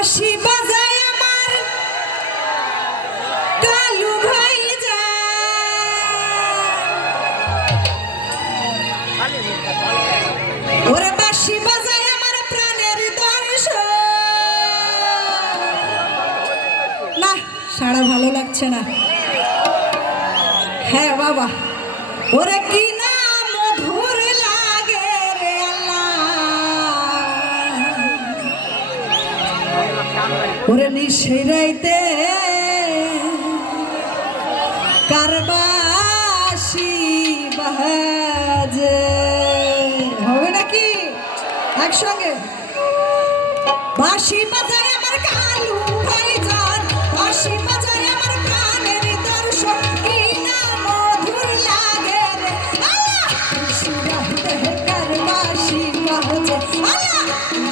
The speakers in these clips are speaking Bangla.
বাজায় আমার। কালু ভাই ওরা বাঁশি বাজায় আমার প্রাণের দংশ। না, সারা ভালো লাগছে না। হ্যাঁ বাবা। ওরা কি ওরে নিশিরাইতে কারবাসি বাজে হবে নাকি? একসঙ্গে। বাসি বাজারে আমার কালু ভাই যান বাসি বাজারে আমার কানের দর্শন, কি না মধুর লাগে রে। সুরাহতে কারবাসি বাজে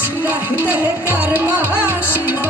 সুরাহতে কারবাসি বাজে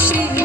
She